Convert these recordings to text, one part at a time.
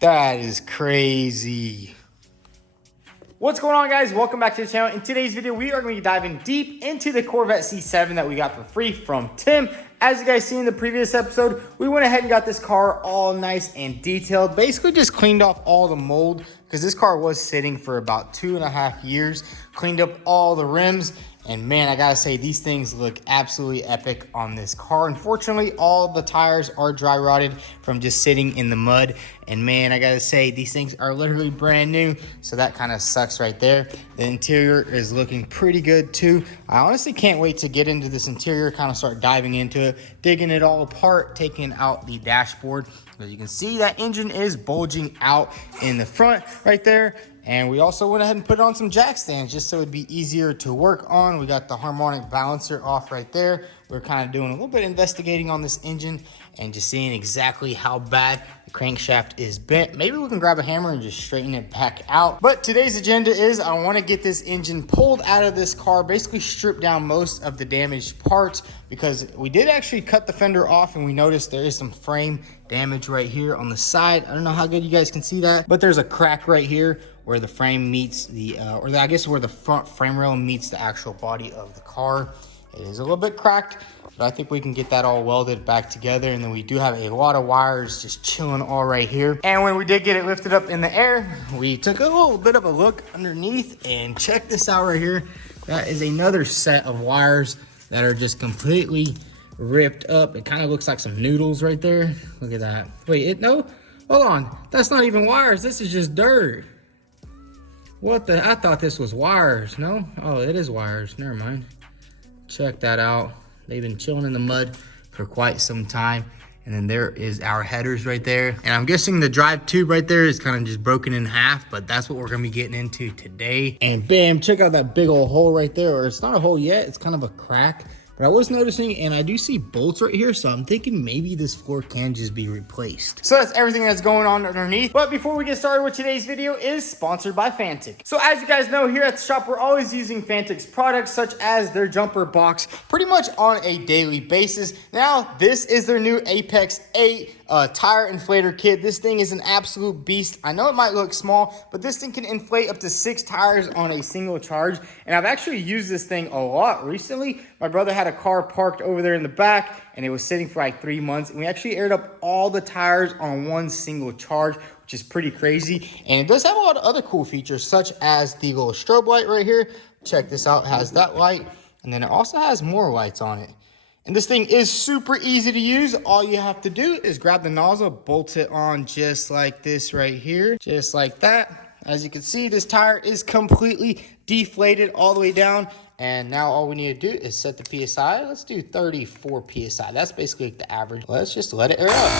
That is crazy. What's going on, guys? Welcome back to the channel. In today's video, we are going to be diving deep into the Corvette C7 that we got for free from Tim. As you guys see in the previous episode, we went ahead and got this car all nice and detailed. Basically just cleaned off all the mold because this car was sitting for about 2.5 years. Cleaned up all the rims. And man, I gotta say, these things look absolutely epic on this car. Unfortunately, all the tires are dry rotted from just sitting in the mud. And man, I gotta say, these things are literally brand new. So that kind of sucks right there. The interior is looking pretty good too. I honestly can't wait to get into this interior, kind of start diving into it, digging it all apart, taking out the dashboard. As you can see, that engine is bulging out in the front right there. And we also went ahead and put on some jack stands just so it'd be easier to work on. We got the harmonic balancer off right there. We're kind of doing a little bit of investigating on this engine and just seeing exactly how bad the crankshaft is bent. Maybe we can grab a hammer and just straighten it back out. But today's agenda is I want to get this engine pulled out of this car, basically strip down most of the damaged parts, because we did actually cut the fender off and we noticed there is some frame damage right here on the side. I don't know how good you guys can see that, but there's a crack right here where the frame meets the, I guess where the front frame rail meets the actual body of the car. It is a little bit cracked, but I think we can get that all welded back together. And then we do have a lot of wires just chilling all right here. And when we did get it lifted up in the air, we took a little bit of a look underneath and check this out right here. That is another set of wires that are just completely ripped up. It kind of looks like some noodles right there. Look at that. Wait, no, hold on. That's not even wires. This is just dirt. What the? I thought this was wires. No? Oh, it is wires. Never mind. Check that out. They've been chilling in the mud for quite some time. And then there is our headers right there. And I'm guessing the drive tube right there is kind of just broken in half, but that's what we're going to be getting into today. And bam, check out that big old hole right there. Or it's not a hole yet. It's kind of a crack. But I was noticing, and I do see bolts right here, so I'm thinking maybe this floor can just be replaced. So that's everything that's going on underneath. But before we get started with today's video, is sponsored by Fantic. So as you guys know, here at the shop, we're always using Fantic's products, such as their jumper box, pretty much on a daily basis. Now, this is their new Apex 8 tire inflator kit. This thing is an absolute beast. I know it might look small, but this thing can inflate up to 6 tires on a single charge. And I've actually used this thing a lot recently. My brother had a car parked over there in the back and it was sitting for like 3 months. And we actually aired up all the tires on one single charge, which is pretty crazy. And it does have a lot of other cool features, such as the little strobe light right here. Check this out, it has that light. And then it also has more lights on it. And this thing is super easy to use. All you have to do is grab the nozzle, bolt it on just like this right here, just like that. As you can see, this tire is completely deflated all the way down. And now all we need to do is set the PSI. Let's do 34 PSI. That's basically like the average. Let's just let it air up.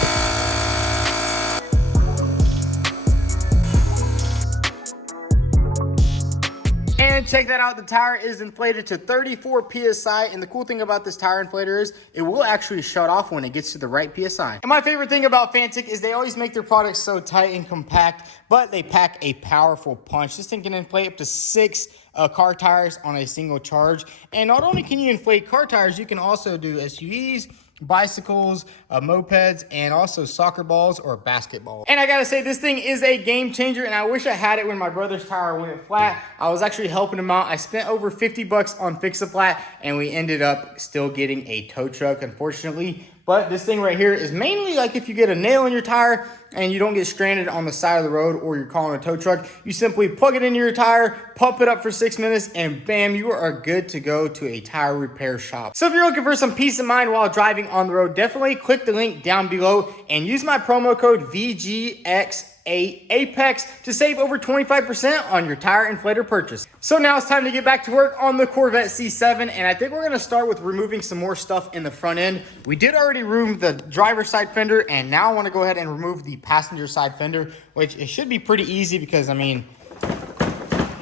And check that out, the tire is inflated to 34 PSI. And the cool thing about this tire inflator is it will actually shut off when it gets to the right PSI. And my favorite thing about Fantic is they always make their products so tight and compact, but they pack a powerful punch. This thing can inflate up to 6 car tires on a single charge. And not only can you inflate car tires, you can also do SUVs, bicycles, mopeds, and also soccer balls or basketballs. And I gotta say, this thing is a game changer, and I wish I had it when my brother's tire went flat. I was actually helping him out. I spent over 50 bucks on Fix-A-Flat, and we ended up still getting a tow truck, unfortunately. But this thing right here is mainly like if you get a nail in your tire and you don't get stranded on the side of the road or you're calling a tow truck, you simply plug it into your tire, pump it up for 6 minutes, and bam, you are good to go to a tire repair shop. So if you're looking for some peace of mind while driving on the road, definitely click the link down below and use my promo code VGX8APEX to save over 25% on your tire inflator purchase. So now it's time to get back to work on the Corvette C7, and I think we're gonna start with removing some more stuff in the front end. We did already remove the driver's side fender, and now I wanna go ahead and remove the passenger side fender, which it should be pretty easy because, I mean,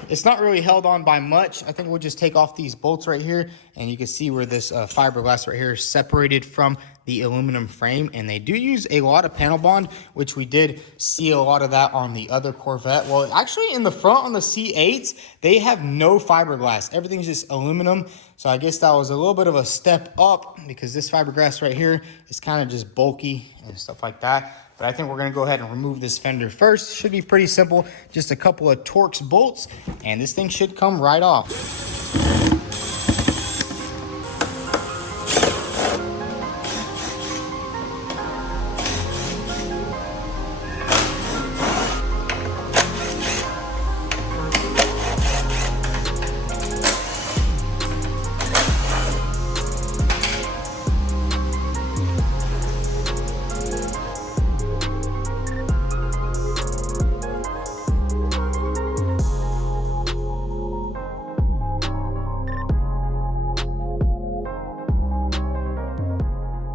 it's not really held on by much. I think we'll just take off these bolts right here, and you can see where this fiberglass right here is separated from the aluminum frame. And they do use a lot of panel bond, which we did see a lot of that on the other Corvette. Well, actually in the front on the C8s, they have no fiberglass. Everything's just aluminum. So I guess that was a little bit of a step up because this fiberglass right here is kind of just bulky and stuff like that. But I think we're gonna go ahead and remove this fender first. Should be pretty simple, just a couple of Torx bolts, and this thing should come right off.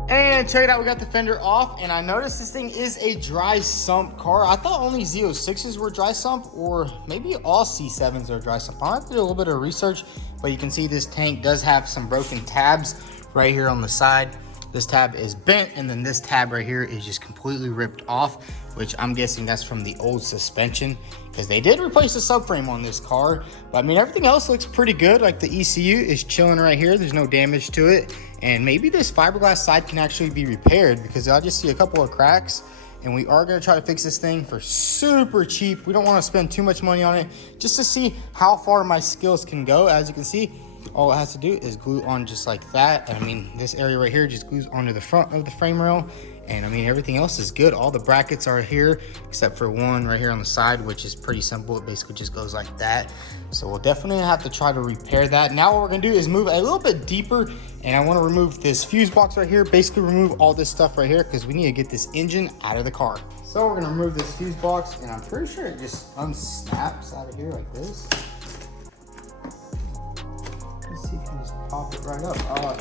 And check it out, we got the fender off, and I noticed this thing is a dry sump car. I thought only Z06s were dry sump, or maybe all C7s are dry sump. I'll have to do a little bit of research, but you can see this tank does have some broken tabs right here on the side. This tab is bent, and then this tab right here is just completely ripped off, which I'm guessing that's from the old suspension, because they did replace the subframe on this car. But I mean, everything else looks pretty good. Like the ECU is chilling right here. There's no damage to it. And maybe this fiberglass side can actually be repaired, because I just see a couple of cracks, and we are gonna try to fix this thing for super cheap. We don't wanna spend too much money on it, just to see how far my skills can go. As you can see, all it has to do is glue on just like that. I mean, this area right here just glues onto the front of the frame rail. And I mean, everything else is good. All the brackets are here, except for one right here on the side, which is pretty simple. It basically just goes like that. So we'll definitely have to try to repair that. Now what we're gonna do is move a little bit deeper, and I wanna remove this fuse box right here. Basically remove all this stuff right here, because we need to get this engine out of the car. So we're gonna remove this fuse box, and I'm pretty sure it just unsnaps out of here like this. Let's see if we can just pop it right up. Oh,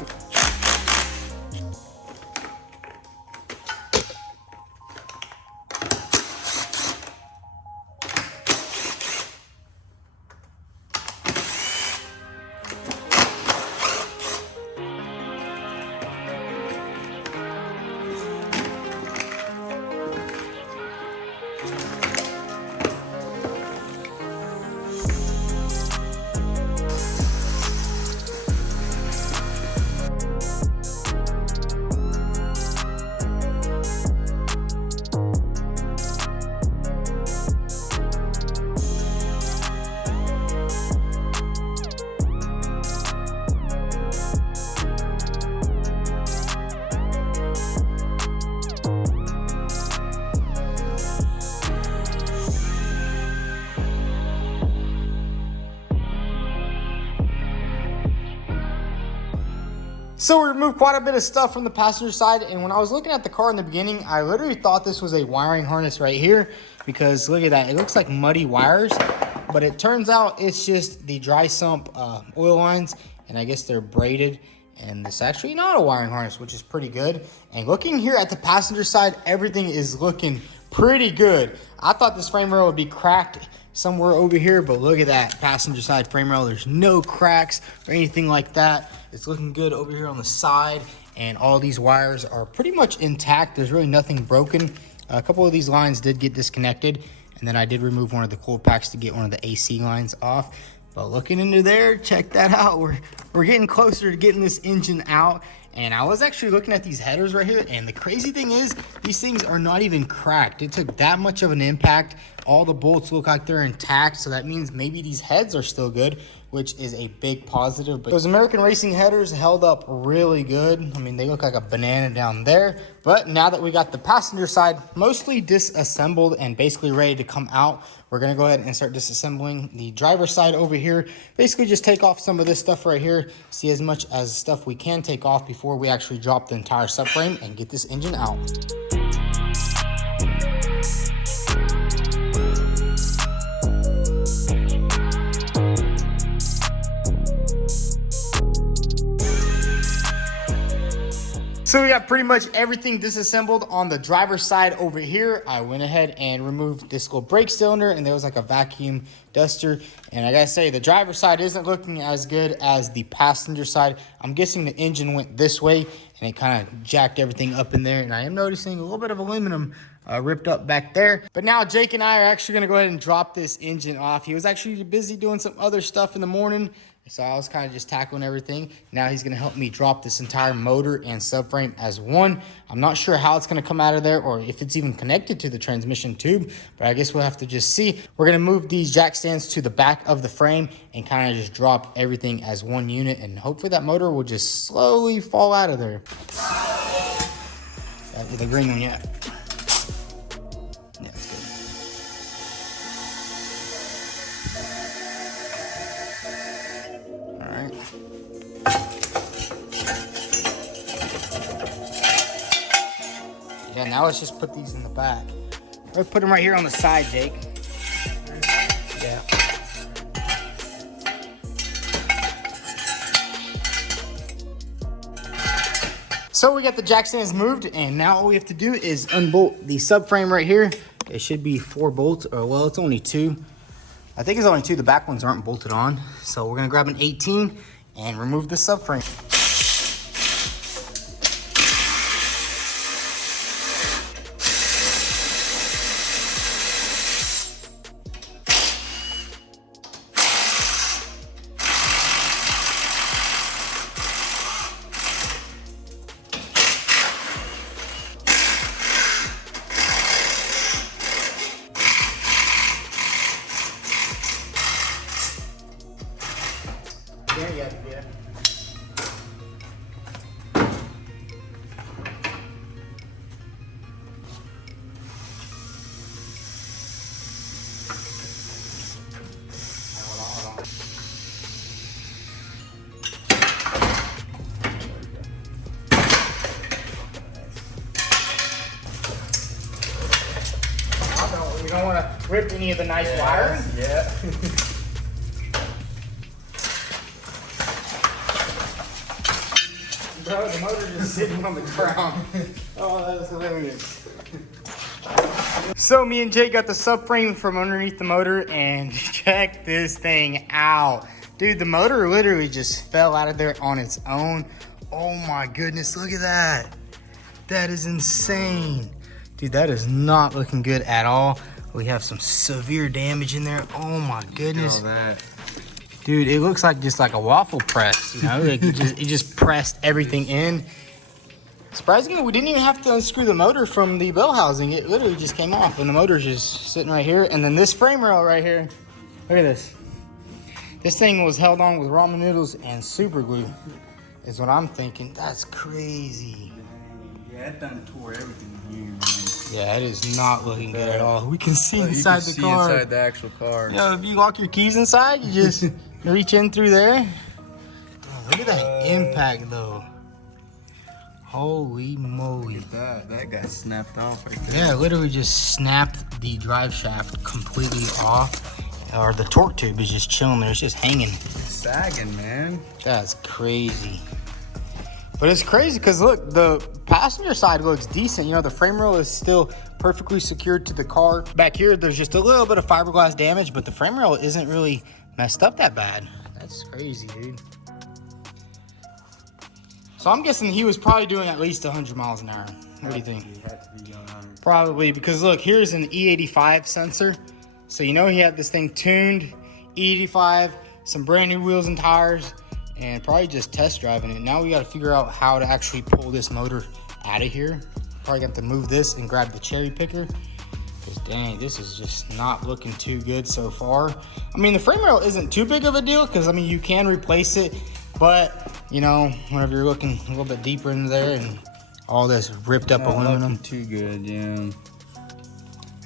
so we removed quite a bit of stuff from the passenger side, and when I was looking at the car in the beginning, I literally thought this was a wiring harness right here, because look at that, it looks like muddy wires, but it turns out it's just the dry sump oil lines, and I guess they're braided, and it's actually not a wiring harness, which is pretty good. And looking here at the passenger side, everything is looking pretty good. I thought this frame rail would be cracked somewhere over here, but look at that passenger side frame rail. There's no cracks or anything like that. It's looking good over here on the side, and all these wires are pretty much intact. There's really nothing broken. A couple of these lines did get disconnected, and then I did remove one of the cold packs to get one of the AC lines off. But looking into there, check that out. We're getting closer to getting this engine out. And I was actually looking at these headers right here, and the crazy thing is these things are not even cracked. It took that much of an impact. All the bolts look like they're intact, so that means maybe these heads are still good, which is a big positive. But those American Racing headers held up really good. I mean, they look like a banana down there. But now that we got the passenger side mostly disassembled and basically ready to come out, we're gonna go ahead and start disassembling the driver's side over here. Basically just take off some of this stuff right here, see as much as stuff we can take off before we actually drop the entire subframe and get this engine out. So we got pretty much everything disassembled on the driver's side over here. I went ahead and removed this little brake cylinder, and there was like a vacuum duster. And I gotta say, the driver's side isn't looking as good as the passenger side. I'm guessing the engine went this way, and it kind of jacked everything up in there. And I am noticing a little bit of aluminum ripped up back there. But now Jake and I are actually gonna go ahead and drop this engine off. He was actually busy doing some other stuff in the morning, So I was kind of just tackling everything. Now he's going to help me drop this entire motor and subframe as one. I'm not sure how it's going to come out of there or if it's even connected to the transmission tube, but I guess we'll have to just see. We're going to move these jack stands to the back of the frame and kind of just drop everything as one unit, and hopefully that motor will just slowly fall out of there. The green one yet. Yeah, it's good. Yeah, now let's just put these in the back. Let's put them right here on the side, Jake. Yeah. So we got the jack stands moved, and now all we have to do is unbolt the subframe right here. It should be 4 bolts, or well, it's only 2. I think it's only 2. The back ones aren't bolted on. So we're gonna grab an 18 and remove the subframe. Yeah. Hold on. We don't want to rip any of the nice wires. Yeah. Bro, the motor just sitting on the ground. Oh, that is hilarious. So me and Jay got the subframe from underneath the motor, and check this thing out. Dude, the motor literally just fell out of there on its own. Oh my goodness, look at that. That is insane. Dude, that is not looking good at all. We have some severe damage in there. Oh my goodness. All that. Dude, it looks like just like a waffle press, you know? Like it just pressed everything in. Surprisingly, we didn't even have to unscrew the motor from the bell housing. It literally just came off, and the motor's just sitting right here. And then this frame rail right here, look at this. This thing was held on with ramen noodles and super glue, is what I'm thinking. That's crazy. Yeah, that done tore everything here, man. Yeah, it is not looking good at all. We can see Oh, inside the car. Inside the actual car. Yo, if you lock your keys inside, you just reach in through there. Damn, look at that impact, though. Holy moly. Look at that got snapped off right there. Yeah, it literally just snapped the drive shaft completely off. Or the torque tube is just chilling there. It's just hanging. It's sagging, man. That's crazy. But it's crazy because look, the passenger side looks decent. You know, the frame rail is still perfectly secured to the car. Back here, there's just a little bit of fiberglass damage, but the frame rail isn't really messed up that bad. That's crazy, dude. So I'm guessing he was probably doing at least 100 miles an hour. What do you think? He had to be doing 100. Probably, because look, here's an E85 sensor. So you know he had this thing tuned, E85, some brand new wheels and tires, and probably just test driving it. Now we got to figure out how to actually pull this motor out of here. Probably got to move this and grab the cherry picker. Because dang, this is just not looking too good so far. I mean, the frame rail isn't too big of a deal because, I mean, you can replace it. But, you know, whenever you're looking a little bit deeper into there and all this ripped up aluminum. Too good, yeah.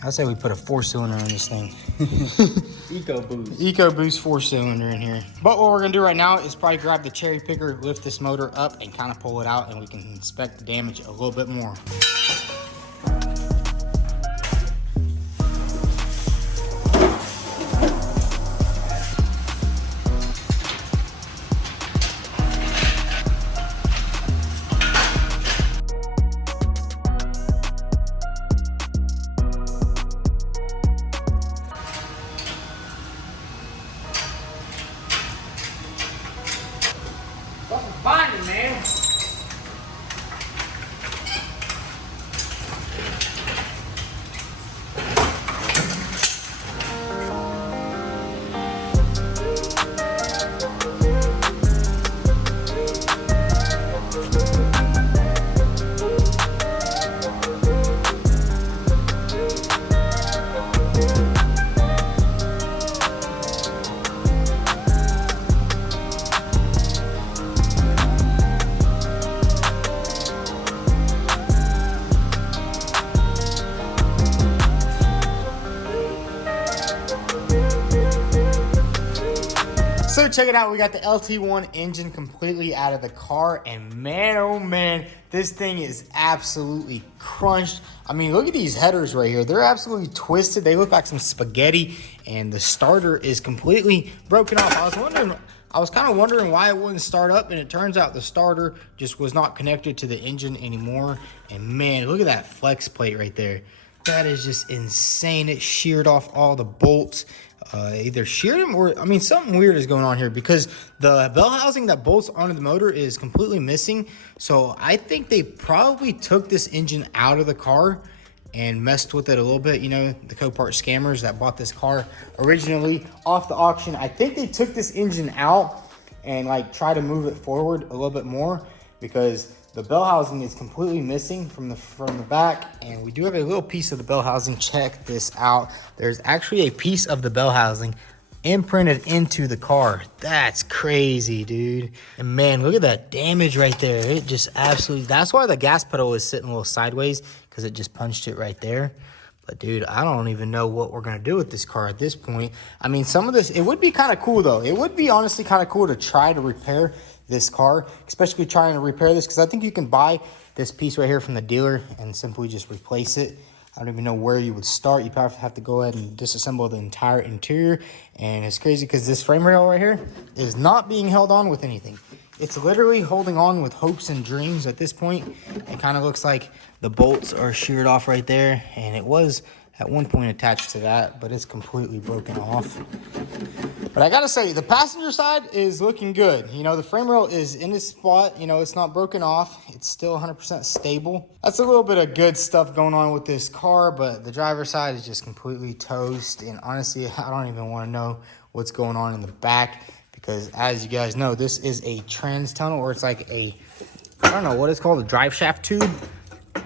I'd say we put a 4-cylinder in this thing. EcoBoost. EcoBoost 4-cylinder in here. But what we're gonna do right now is probably grab the cherry picker, lift this motor up, and kind of pull it out, and we can inspect the damage a little bit more. Binding, man. So check it out, we got the LT1 engine completely out of the car, and man, oh man, this thing is absolutely crunched. I mean, look at these headers right here. They're absolutely twisted. They look like some spaghetti, and the starter is completely broken off. I was kind of wondering why it wouldn't start up, and it turns out the starter just was not connected to the engine anymore. And man, look at that flex plate right there. That is just insane. It sheared off all the bolts. Either sheared them or, I mean, something weird is going on here because the bell housing that bolts onto the motor is completely missing. So I think they probably took this engine out of the car and messed with it a little bit. You know, the Copart scammers that bought this car originally off the auction, I think they took this engine out and like try to move it forward a little bit more because the bell housing is completely missing from the back, and we do have a little piece of the bell housing. Check this out. There's actually a piece of the bell housing imprinted into the car. That's crazy, dude. And man, look at that damage right there. It just absolutely, that's why the gas pedal is sitting a little sideways, because it just punched it right there. But dude, I don't even know what we're gonna do with this car at this point. I mean, some of this, it would be kind of cool though. It would be honestly kind of cool to try to repair this car, especially trying to repair this, because I think you can buy this piece right here from the dealer and simply just replace it. I don't even know where you would start. You probably have to go ahead and disassemble the entire interior. And it's crazy because this frame rail right here is not being held on with anything. It's literally holding on with hopes and dreams at this point. It kind of looks like the bolts are sheared off right there, and it was at one point attached to that, but it's completely broken off. But I gotta say, the passenger side is looking good. You know, the frame rail is in its spot. You know, it's not broken off. It's still 100% stable. That's a little bit of good stuff going on with this car, but the driver's side is just completely toast. And honestly, I don't even want to know what's going on in the back, because as you guys know, this is a trans tunnel, or it's like a, I don't know what it's called, a drive shaft tube.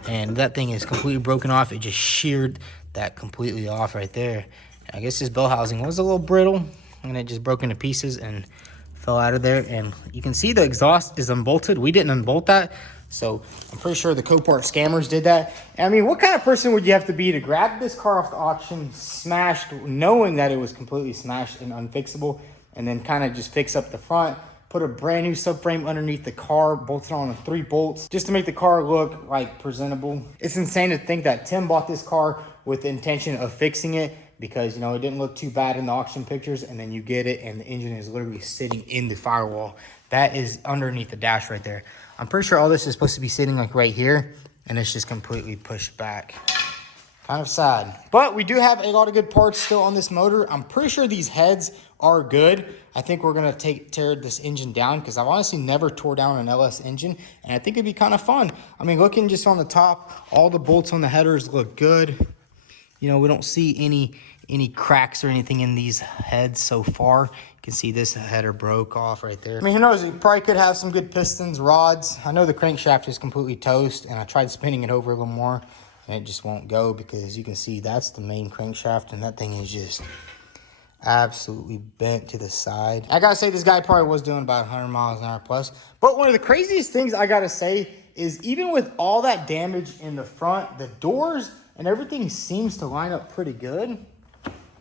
And that thing is completely broken off. It just sheared that completely off right there. I guess this bell housing was a little brittle, and it just broke into pieces and fell out of there. And you can see the exhaust is unbolted. We didn't unbolt that, so I'm pretty sure the Copart scammers did that. And I mean, what kind of person would you have to be to grab this car off the auction, smashed, knowing that it was completely smashed and unfixable, and then kind of just fix up the front, put a brand new subframe underneath the car, bolted on 3 bolts just to make the car look like presentable. It's insane to think that Tim bought this car with the intention of fixing it, because, you know, it didn't look too bad in the auction pictures, and then you get it and the engine is literally sitting in the firewall. That is underneath the dash right there. I'm pretty sure all this is supposed to be sitting like right here, and it's just completely pushed back. Kind of sad. But we do have a lot of good parts still on this motor. I'm pretty sure these heads are good. I think we're gonna tear this engine down, because I've honestly never tore down an LS engine, and I think it'd be kind of fun. I mean, looking just on the top, all the bolts on the headers look good. You know, we don't see any cracks or anything in these heads so far. You can see this header broke off right there. I mean, who knows? You probably could have some good pistons, rods. I know the crankshaft is completely toast, and I tried spinning it over a little more, and it just won't go, because you can see that's the main crankshaft, and that thing is just absolutely bent to the side. I gotta say, this guy probably was doing about 100 miles an hour plus. But one of the craziest things I gotta say is, even with all that damage in the front, the doors and everything seems to line up pretty good.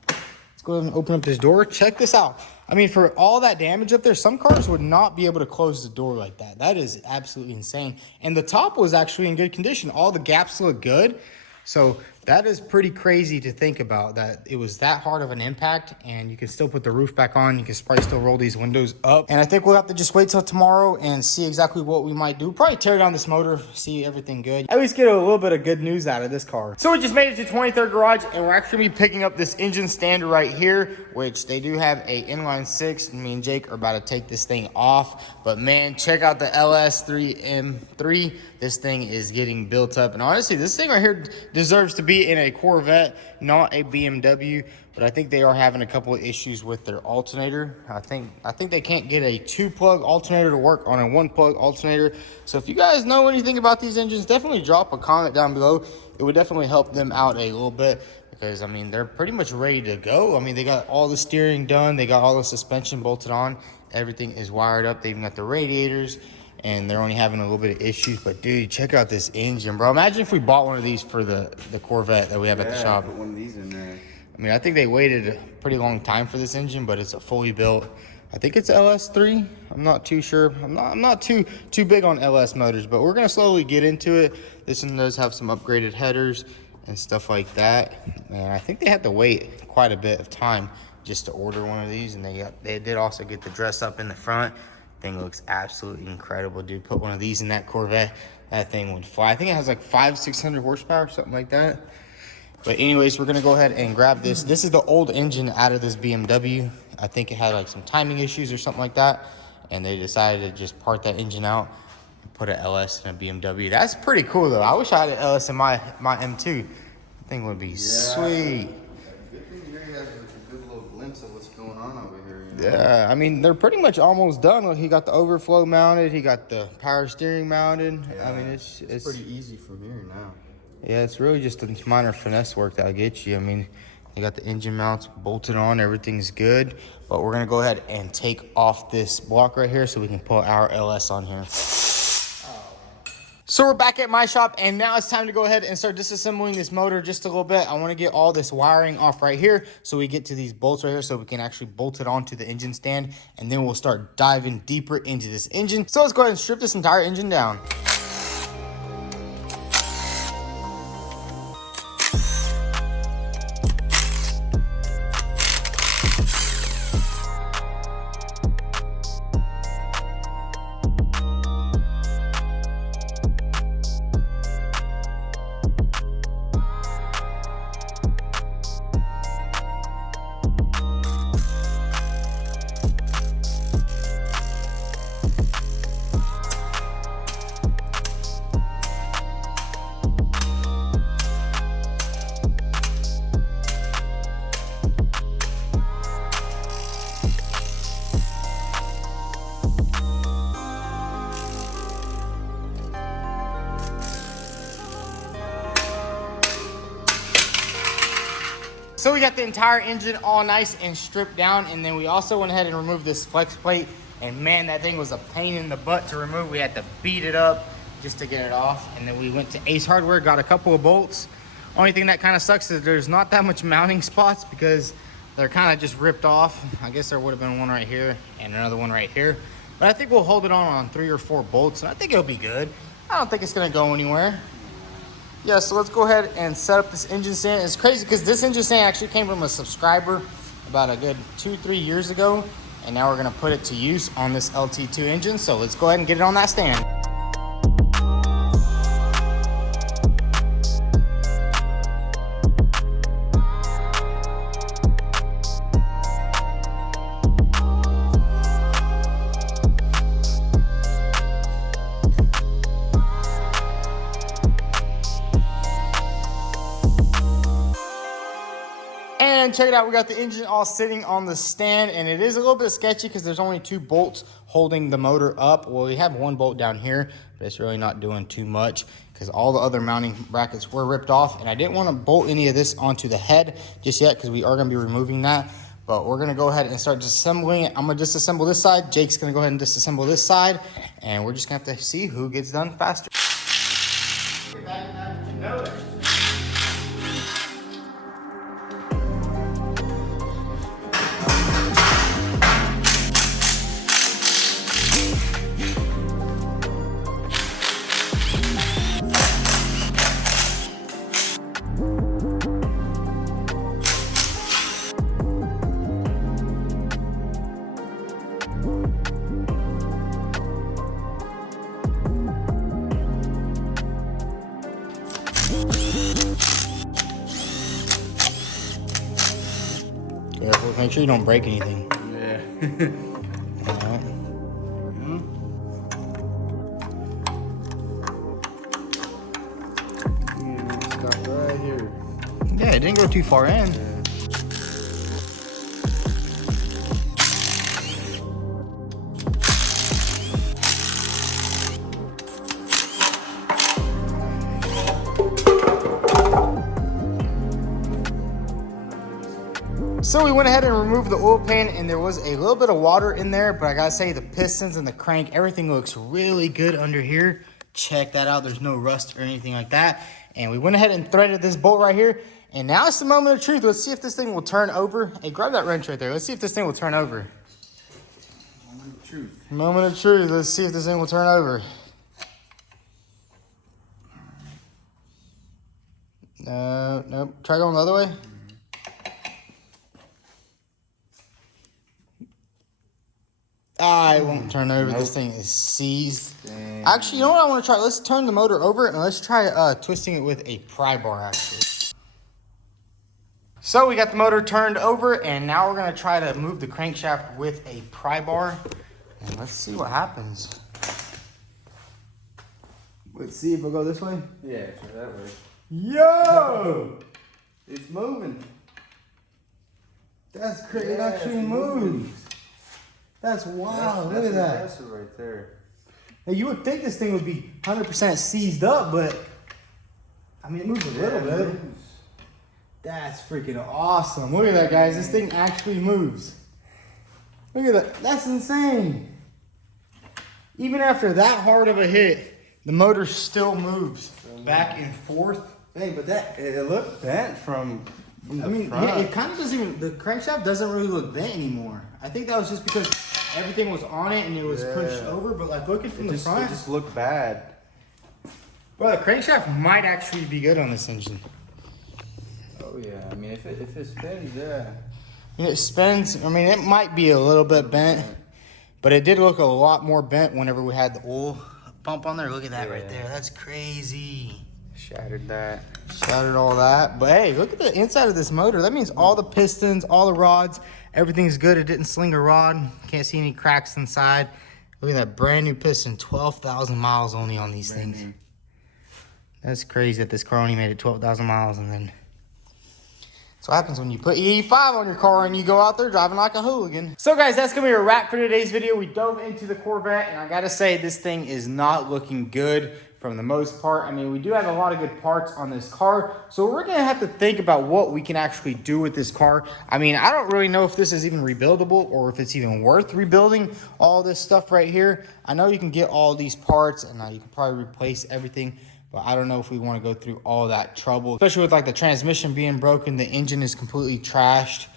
Let's go ahead and open up this door. Check this out. I mean, for all that damage up there, some cars would not be able to close the door like that. That is absolutely insane. And the top was actually in good condition. All the gaps look good. So that is pretty crazy to think about, that it was that hard of an impact, and you can still put the roof back on. You can probably still roll these windows up. And I think we'll have to just wait till tomorrow and see exactly what we might do. Probably tear down this motor, see everything good. At least get a little bit of good news out of this car. So we just made it to 23rd Garage, and we're actually gonna be picking up this engine stand right here, which they do have a inline 6. Me and Jake are about to take this thing off. But man, check out the LS3 M3. This thing is getting built up, and honestly, this thing right here deserves to be in a Corvette, not a BMW. But I think they are having a couple of issues with their alternator. I think they can't get a 2-plug alternator to work on a 1-plug alternator. So if you guys know anything about these engines, definitely drop a comment down below. It would definitely help them out a little bit, because I mean, they're pretty much ready to go. I mean, they got all the steering done, they got all the suspension bolted on, everything is wired up, they even got the radiators, and they're only having a little bit of issues. But dude, check out this engine, bro. Imagine if we bought one of these for the Corvette that we have at the shop. Put one of these in there. I mean, I think they waited a pretty long time for this engine, but it's a fully built I think it's LS3. I'm not too sure. I'm not too big on LS motors, but we're gonna slowly get into it. This one does have some upgraded headers and stuff like that. And I think they had to wait quite a bit of time just to order one of these. And they did also get the dress up in the front. Thing looks absolutely incredible, dude. Put one of these in that Corvette, that thing would fly. I think it has like 500-600 horsepower, something like that. But anyways, we're gonna go ahead and grab this. This is the old engine out of this BMW. I think it had like some timing issues or something like that, and they decided to just part that engine out and put an LS in a BMW. That's pretty cool though. I wish I had an LS in my M2. I think it would be sweet. Good thing here he has a good little glimpse of what's going on over here. You know? Yeah, I mean, they're pretty much almost done. Look, he got the overflow mounted. He got the power steering mounted. Yeah, I mean, it's pretty easy from here now. Yeah, it's really just the minor finesse work that'll get you. I mean, you got the engine mounts bolted on, everything's good. But we're gonna go ahead and take off this block right here so we can put our LS on here. So we're back at my shop, and now it's time to go ahead and start disassembling this motor just a little bit. I wanna get all this wiring off right here so we get to these bolts right here so we can actually bolt it onto the engine stand, and then we'll start diving deeper into this engine. So let's go ahead and strip this entire engine down. So we got the entire engine all nice and stripped down, and then we also went ahead and removed this flex plate, and man, that thing was a pain in the butt to remove. We had to beat it up just to get it off, and then we went to Ace Hardware, got a couple of bolts. Only thing that kind of sucks is there's not that much mounting spots because they're kind of just ripped off. I guess there would have been one right here and another one right here, but I think we'll hold it on 3 or 4 bolts, and I think it'll be good. I don't think it's gonna go anywhere. Yeah, so let's go ahead and set up this engine stand. It's crazy because this engine stand actually came from a subscriber about a good 2-3 years ago, and now we're gonna put it to use on this LT2 engine. So let's go ahead and get it on that stand. And check it out, we got the engine all sitting on the stand, and it is a little bit sketchy because there's only 2 bolts holding the motor up. Well, we have 1 bolt down here, but it's really not doing too much because all the other mounting brackets were ripped off, and I didn't want to bolt any of this onto the head just yet because we are going to be removing that. But we're going to go ahead and start disassembling it. I'm going to disassemble this side. Jake's going to go ahead and disassemble this side, and we're just going to have to see who gets done faster. Careful, make sure you don't break anything. Yeah. Alright. Stop right here. Yeah, it didn't go too far in. Yeah. So we went ahead and removed the oil pan, and there was a little bit of water in there, but I gotta say the pistons and the crank, everything looks really good under here. Check that out, there's no rust or anything like that. And we went ahead and threaded this bolt right here, and now it's the moment of truth. Let's see if this thing will turn over. Hey, grab that wrench right there. Let's see if this thing will turn over. Moment of truth. Moment of truth. Let's see if this thing will turn over. No, nope. Try going the other way. It won't turn over. Nope. This thing is seized. Dang. Actually, you know what I want to try? Let's turn the motor over and let's try twisting it with a pry bar, actually. So we got the motor turned over, and now we're going to try to move the crankshaft with a pry bar. And let's see what happens. Let's see if we'll go this way. Yeah, sure, that way. Yo! It's moving. That's crazy. It actually moves. That's wild. Look at that. That's right there. Now, you would think this thing would be 100% seized up, but I mean, it moves a little bit. That's freaking awesome. Look at that, guys. This thing actually moves. Look at that. That's insane. Even after that hard of a hit, the motor still moves back and forth. Hey, but it looked bent from the front. Yeah, it kind of doesn't even, the crankshaft doesn't really look bent anymore. I think that was just because everything was on it and it was pushed over, but like looking from the front. It just looked bad. Well, the crankshaft might actually be good on this engine. Oh yeah, I mean if it spins, yeah. It spins, I mean it might be a little bit bent, but it did look a lot more bent whenever we had the oil pump on there. Look at that right there. That's crazy. Shattered that. Shattered all that. But hey, look at the inside of this motor. That means all the pistons, all the rods, everything's good. It didn't sling a rod. Can't see any cracks inside. Look at that brand new piston. 12,000 miles only on these things. That's crazy that this car only made it 12,000 miles. And then that's what happens when you put E85 on your car and you go out there driving like a hooligan. So guys, that's gonna be a wrap for today's video. We dove into the Corvette, and I gotta say this thing is not looking good from the most part. I mean, we do have a lot of good parts on this car, so we're gonna have to think about what we can actually do with this car. I mean, I don't really know if this is even rebuildable or if it's even worth rebuilding all this stuff right here. I know you can get all these parts and you can probably replace everything, but I don't know if we want to go through all that trouble, especially with like the transmission being broken. The engine is completely trashed.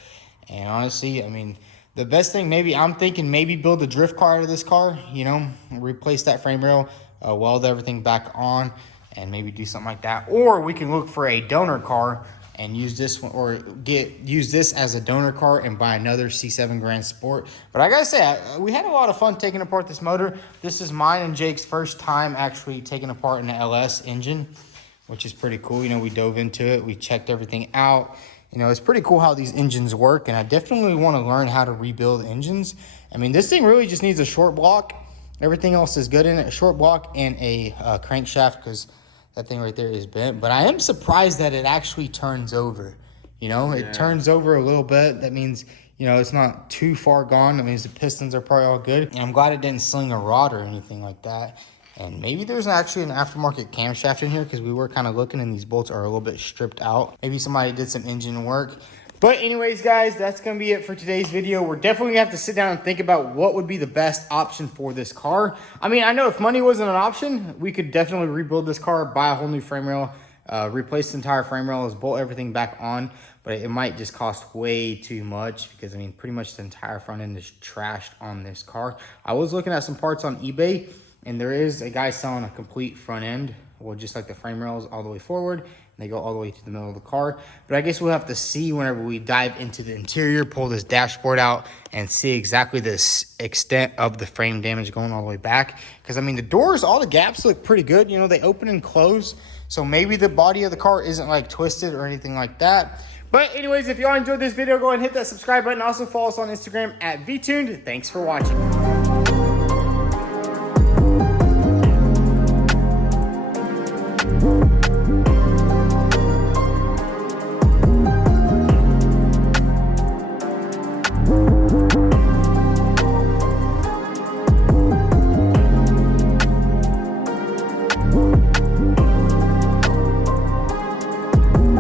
And honestly, I mean, the best thing, maybe I'm thinking maybe build a drift car out of this car, you know, replace that frame rail, weld everything back on, and maybe do something like that. Or we can look for a donor car and use this one, or use this as a donor car and buy another C7 Grand Sport. But I gotta say, we had a lot of fun taking apart this motor. This is mine and Jake's first time actually taking apart an LS engine, which is pretty cool. You know, we dove into it, we checked everything out. You know, it's pretty cool how these engines work, and I definitely want to learn how to rebuild engines. I mean, this thing really just needs a short block. Everything else is good in it, a short block and a crankshaft, because that thing right there is bent. But I am surprised that it actually turns over. You know, it turns over a little bit. That means, you know, it's not too far gone. That means the pistons are probably all good. And I'm glad it didn't sling a rod or anything like that. And maybe there's actually an aftermarket camshaft in here, because we were kind of looking and these bolts are a little bit stripped out. Maybe somebody did some engine work. But anyways, guys, that's going to be it for today's video. We're definitely going to have to sit down and think about what would be the best option for this car. I mean, I know if money wasn't an option, we could definitely rebuild this car, buy a whole new frame rail, replace the entire frame rail, bolt everything back on. But it might just cost way too much, because, I mean, pretty much the entire front end is trashed on this car. I was looking at some parts on eBay, and there is a guy selling a complete front end, well, just like the frame rails all the way forward. They go all the way to the middle of the car. But I guess we'll have to see whenever we dive into the interior, pull this dashboard out, and see exactly this extent of the frame damage going all the way back. Because, I mean, the doors, all the gaps look pretty good. You know, they open and close. So maybe the body of the car isn't, like, twisted or anything like that. But anyways, if y'all enjoyed this video, go ahead and hit that subscribe button. Also follow us on Instagram at vTuned. Thanks for watching.